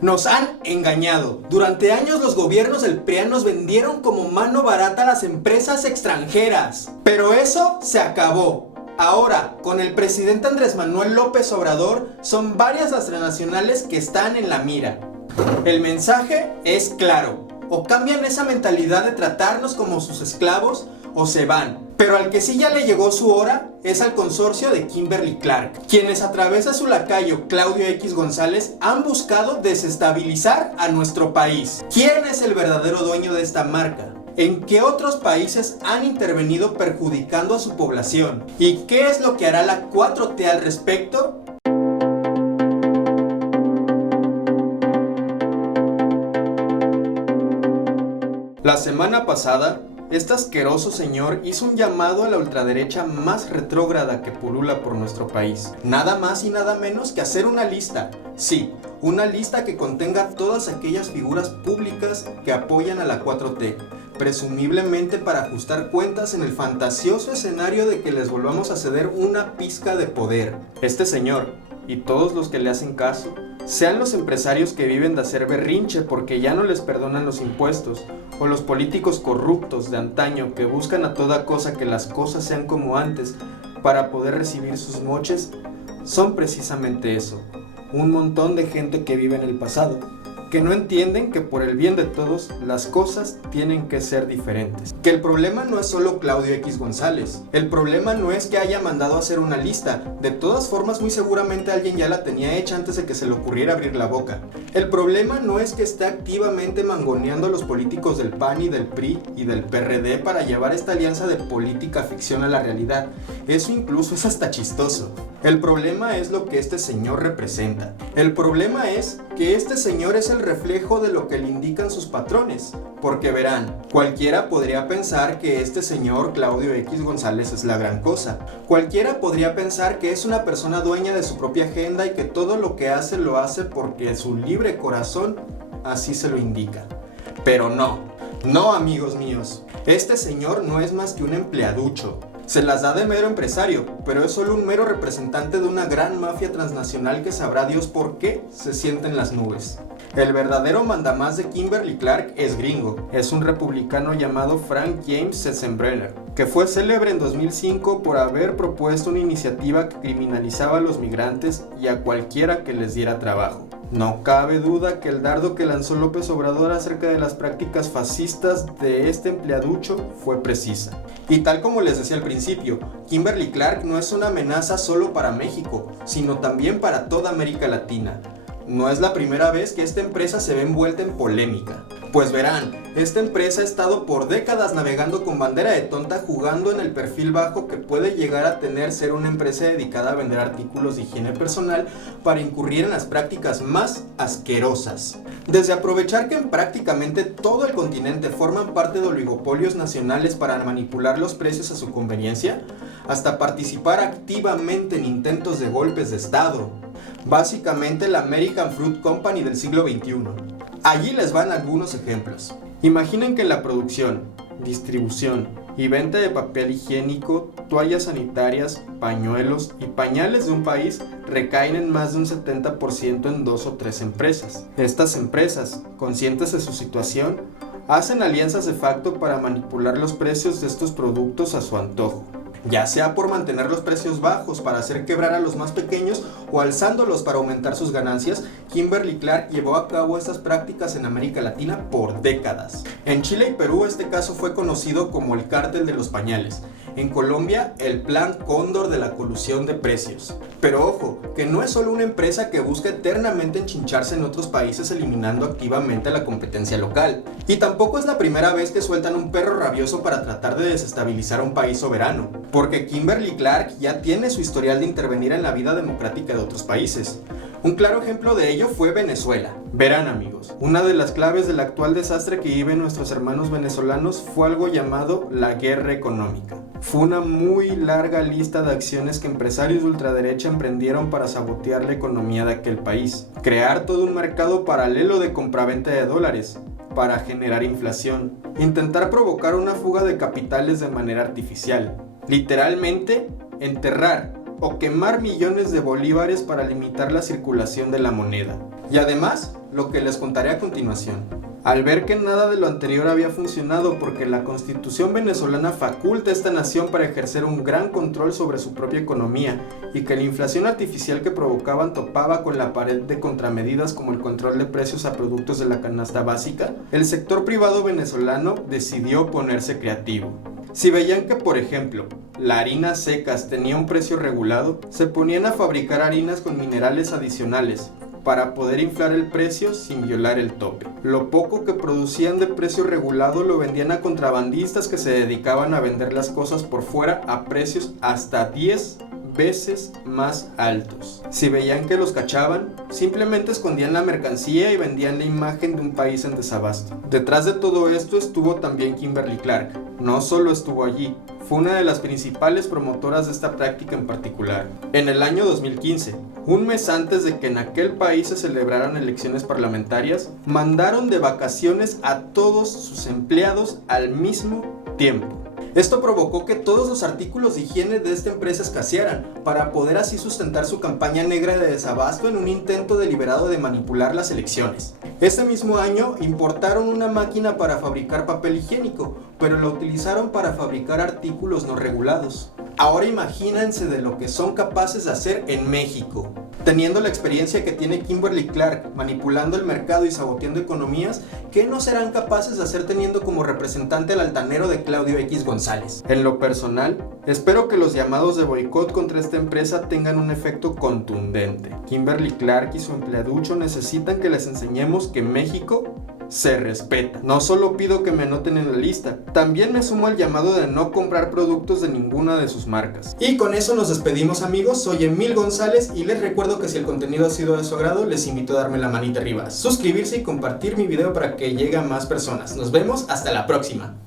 Nos han engañado. Durante años los gobiernos del PRIAN nos vendieron como mano barata a las empresas extranjeras. Pero eso se acabó. Ahora, con el presidente Andrés Manuel López Obrador, son varias las transnacionales que están en la mira. El mensaje es claro. O cambian esa mentalidad de tratarnos como sus esclavos, o se van. Pero al que sí ya le llegó su hora es al consorcio de Kimberly-Clark, quienes a través de su lacayo Claudio X González han buscado desestabilizar a nuestro país. ¿Quién es el verdadero dueño de esta marca? ¿En qué otros países han intervenido perjudicando a su población? ¿Y qué es lo que hará la 4T al respecto? La semana pasada, este asqueroso señor hizo un llamado a la ultraderecha más retrógrada que pulula por nuestro país. Nada más y nada menos que hacer una lista. Sí, una lista que contenga todas aquellas figuras públicas que apoyan a la 4T, presumiblemente para ajustar cuentas en el fantasioso escenario de que les volvamos a ceder una pizca de poder. Este señor, y todos los que le hacen caso, sean los empresarios que viven de hacer berrinche porque ya no les perdonan los impuestos, o los políticos corruptos de antaño que buscan a toda cosa que las cosas sean como antes para poder recibir sus moches, son precisamente eso, un montón de gente que vive en el pasado, que no entienden que por el bien de todos las cosas tienen que ser diferentes. Que el problema no es solo Claudio X González, el problema no es que haya mandado a hacer una lista, de todas formas muy seguramente alguien ya la tenía hecha antes de que se le ocurriera abrir la boca. El problema no es que esté activamente mangoneando a los políticos del PAN y del PRI y del PRD para llevar esta alianza de política ficción a la realidad, eso incluso es hasta chistoso. El problema es lo que este señor representa. El problema es que este señor es el reflejo de lo que le indican sus patrones. Porque verán, cualquiera podría pensar que este señor Claudio X González es la gran cosa. Cualquiera podría pensar que es una persona dueña de su propia agenda y que todo lo que hace lo hace porque su libre corazón así se lo indica. Pero no, no amigos míos, este señor no es más que un empleaducho. Se las da de mero empresario, pero es solo un mero representante de una gran mafia transnacional que sabrá Dios por qué se sienta en las nubes. El verdadero mandamás de Kimberly-Clark es gringo. Es un republicano llamado Frank James Sensenbrenner, que fue célebre en 2005 por haber propuesto una iniciativa que criminalizaba a los migrantes y a cualquiera que les diera trabajo. No cabe duda que el dardo que lanzó López Obrador acerca de las prácticas fascistas de este empleaducho fue precisa. Y tal como les decía al principio, Kimberly-Clark no es una amenaza solo para México, sino también para toda América Latina. No es la primera vez que esta empresa se ve envuelta en polémica. Pues verán, esta empresa ha estado por décadas navegando con bandera de tonta jugando en el perfil bajo que puede llegar a tener ser una empresa dedicada a vender artículos de higiene personal para incurrir en las prácticas más asquerosas. Desde aprovechar que en prácticamente todo el continente forman parte de oligopolios nacionales para manipular los precios a su conveniencia, hasta participar activamente en intentos de golpes de Estado. Básicamente la American Fruit Company del siglo XXI. Allí les van algunos ejemplos. Imaginen que la producción, distribución y venta de papel higiénico, toallas sanitarias, pañuelos y pañales de un país recaen en más de un 70% en 2 o 3 empresas. Estas empresas, conscientes de su situación, hacen alianzas de facto para manipular los precios de estos productos a su antojo. Ya sea por mantener los precios bajos para hacer quebrar a los más pequeños o alzándolos para aumentar sus ganancias, Kimberly-Clark llevó a cabo estas prácticas en América Latina por décadas. En Chile y Perú este caso fue conocido como el cártel de los pañales. En Colombia, el plan Cóndor de la colusión de precios. Pero ojo, que no es solo una empresa que busca eternamente enchincharse en otros países eliminando activamente la competencia local. Y tampoco es la primera vez que sueltan un perro rabioso para tratar de desestabilizar a un país soberano. Porque Kimberly-Clark ya tiene su historial de intervenir en la vida democrática de otros países. Un claro ejemplo de ello fue Venezuela. Verán amigos, una de las claves del actual desastre que viven nuestros hermanos venezolanos fue algo llamado la guerra económica. Fue una muy larga lista de acciones que empresarios de ultraderecha emprendieron para sabotear la economía de aquel país. Crear todo un mercado paralelo de compraventa de dólares para generar inflación. Intentar provocar una fuga de capitales de manera artificial. Literalmente, enterrar o quemar millones de bolívares para limitar la circulación de la moneda. Y además, lo que les contaré a continuación. Al ver que nada de lo anterior había funcionado porque la Constitución venezolana faculta a esta nación para ejercer un gran control sobre su propia economía y que la inflación artificial que provocaban topaba con la pared de contramedidas como el control de precios a productos de la canasta básica, el sector privado venezolano decidió ponerse creativo. Si veían que, por ejemplo, la harina secas tenía un precio regulado, se ponían a fabricar harinas con minerales adicionales para poder inflar el precio sin violar el tope. Lo poco que producían de precio regulado lo vendían a contrabandistas que se dedicaban a vender las cosas por fuera a precios hasta 10 veces más altos. Si veían que los cachaban, simplemente escondían la mercancía y vendían la imagen de un país en desabasto. Detrás de todo esto estuvo también Kimberly-Clark. No solo estuvo allí, fue una de las principales promotoras de esta práctica en particular. En el año 2015, un mes antes de que en aquel país se celebraran elecciones parlamentarias, mandaron de vacaciones a todos sus empleados al mismo tiempo. Esto provocó que todos los artículos de higiene de esta empresa escasearan, para poder así sustentar su campaña negra de desabasto en un intento deliberado de manipular las elecciones. Este mismo año importaron una máquina para fabricar papel higiénico, pero la utilizaron para fabricar artículos no regulados. Ahora imagínense de lo que son capaces de hacer en México. Teniendo la experiencia que tiene Kimberly-Clark manipulando el mercado y saboteando economías, ¿qué no serán capaces de hacer teniendo como representante al altanero de Claudio X González? En lo personal, espero que los llamados de boicot contra esta empresa tengan un efecto contundente. Kimberly-Clark y su empleaducho necesitan que les enseñemos que México se respeta. No solo pido que me anoten en la lista, también me sumo al llamado de no comprar productos de ninguna de sus marcas. Y con eso nos despedimos, amigos. Soy Emil González y les recuerdo que si el contenido ha sido de su agrado, les invito a darme la manita arriba, suscribirse y compartir mi video para que llegue a más personas. Nos vemos hasta la próxima.